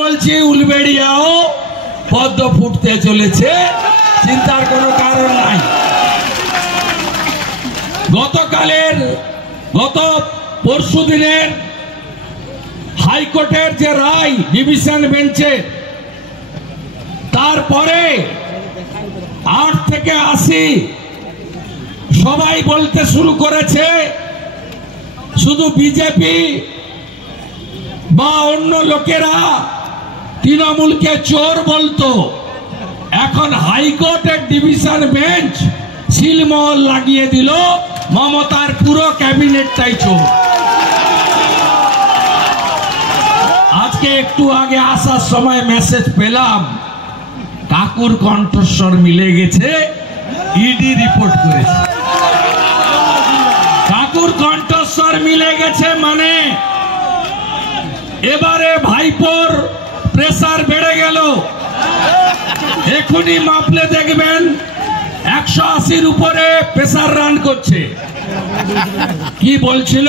বলছি উলবেড়িয়াও পদ্ম ফুটতে চলেছে, চিন্তার কোনো কারণ নাই। গত পরশু দিনের হাইকোর্টের যে রায় ডিভিশন বেঞ্চে, তারপরে 8 থেকে 80 সবাই বলতে শুরু করেছে শুধু বিজেপি বা অন্য লোকেরা তৃণমূলকে চোর বলতো। এখন হাইকোর্টের ডিভিশন বেঞ্চ সিলমোহর লাগিয়ে দিল, মমতার পুরো ক্যাবিনেটটাই চোর। আজকে একটু আগে আসার সময় মেসেজ পেলাম, কাকুর কণ্ঠস্বর মিলে গেছে, ইডি রিপোর্ট করেছে। কাকুর কণ্ঠস্বর মিলে গেছে মানে এবারে ভাইপোর প্রেসার বেড়ে গেল। এখনই মাপলে দেখবেন 180-র উপরে প্রেসার রান করছে। কি বলছিল?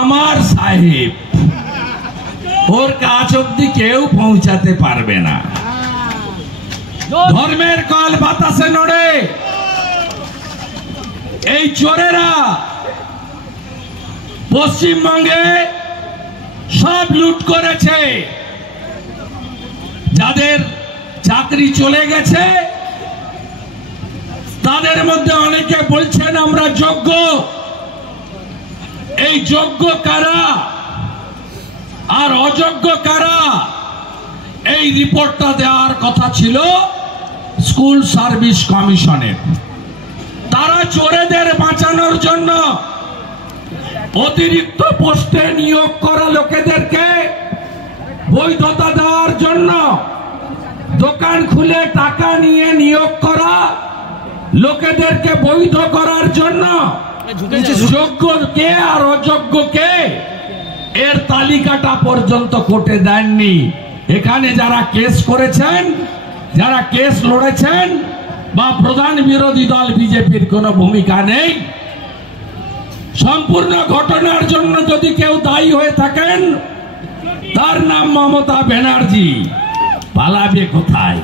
আমার সাহেব, ওর কাছ অব্দি কেউ পৌঁছাতে পারবে না। ধর্মের কল বাতাসে নড়ে। এই চোরেরা পশ্চিমবঙ্গে সব লুট করেছে। যাদের চাকরি চলে গেছে তাদের মধ্যে অনেকে বলছেন আমরা যোগ্য। এই যোগ্য কারা আর অযোগ্য কারা, এই রিপোর্টটা দেওয়ার কথা ছিল স্কুল সার্ভিস কমিশনের। তারা চোরেদের বাঁচানোর জন্য অতিরিক্ত পোস্টে নিয়োগ করা লোকেদেরকে বৈধতা দেওয়ার জন্য, দোকান খুলে টাকা নিয়ে নিয়োগ করা লোকেদেরকে বৈধ করার জন্য যোগ্য কে আর অযোগ্য কে এর তালিকাটা পর্যন্ত কোর্টে দেননি। এখানে যারা কেস করেছেন, যারা কেস লড়েছেন, বা প্রধান বিরোধী দল বিজেপির কোনো ভূমিকা নেই। সম্পূর্ণ ঘটনার জন্য যদি কেউ দায়ী হয়ে থাকেন, তার নাম মমতা ব্যানার্জি। পালাবে কোথায়?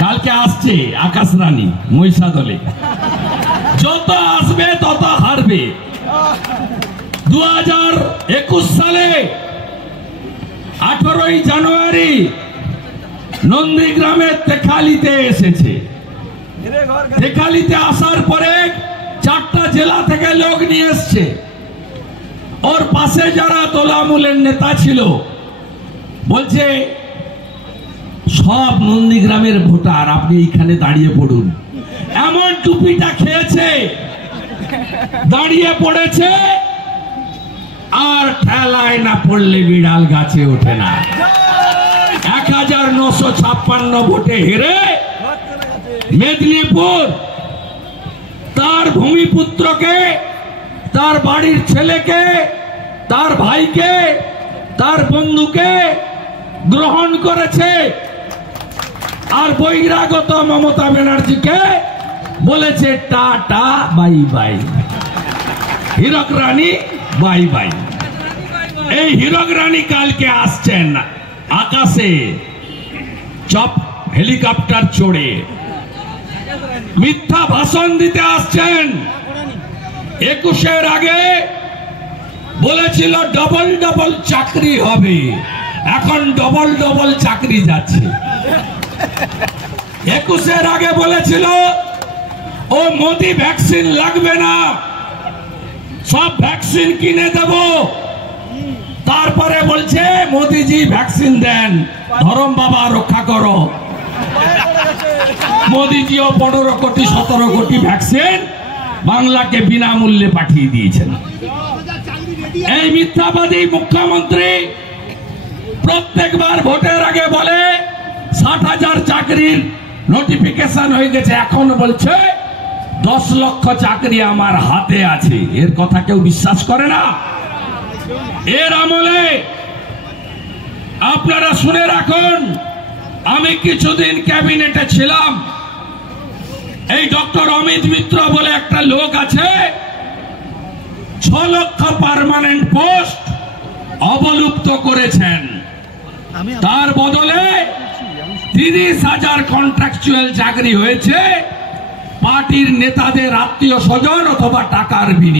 কালকে আসছে আকাশ রানী মহিষাদলে, যত আসবে তত হারবে। 2021 সালে 18ই জানুয়ারি নন্দীগ্রামের তেখালিতে এসেছে। তেখালিতে আসার পরে 4টা জেলা থেকে লোক নিয়ে এসছে। ওর পাশে যারা তোলামূলের নেতা ছিল বলছে সব নন্দীগ্রামের ভোটার, আপনি এইখানে দাঁড়িয়ে পড়ুন। এমন টুপিটা খেয়েছে, দাঁড়িয়ে পড়েছে, আর ঠেলায় না পড়লে বিড়াল গাছে ওঠে না। 1956 ভোটে হেরে মেদিনীপুর তার ভূমিপুত্রকে, তার বাড়ির ছেলেকে, তার ভাইকে, তার বন্ধুকে গ্রহণ করেছে। আর বহিরাগত মমতা ব্যানার্জিকে বলেছে টাটা বাই বাই, হীরক রানী বাই বাই। এই হীরক রানী কালকে আসছেন আকাশে হেলিকপ্টার চড়ে, মিথ্যা ভাষণ দিতে আসছেন। 21-এর আগে বলেছিল ডবল ডবল চাকরি হবে, এখন ডবল ডবল চাকরি যাচ্ছে। 21-এর আগে বলেছিল ও মোদি ভ্যাকসিন লাগবে না, সব ভ্যাকসিন কিনে দেব। তারপরে বলছে মোদিজি ভ্যাকসিন দেন, ধরম বাবা রক্ষা করো। মোদিজিও 15 কোটি 17 কোটি ভ্যাকসিন বাংলাকে বিনামূল্যে পাঠিয়ে দিয়েছেন। এই মিথ্যাবাদী মুখ্যমন্ত্রী প্রত্যেকবার ভোটের আগে বলে 60,000 চাকরির নোটিফিকেশন হয়ে গেছে, এখন বলছে 10 লক্ষ চাকরি আমার হাতে আছে। এর কথা কেউ বিশ্বাস করে না। এর আমলে আপনারা শুনে রাখুন, আমি কিছুদিন ক্যাবিনেটে ছিলাম। এই ডক্টর অমিত মিত্র বলে একটা লোক আছে, 6 লক্ষ পার্মানেন্ট পোস্ট অবলুপ্ত করেছেন। তার বদলে 30,000 কন্ট্রাকচুয়াল চাকরি হয়েছে পার্টির নেতাদের আত্মীয় স্বজন অথবা টাকার বিনিময়ে।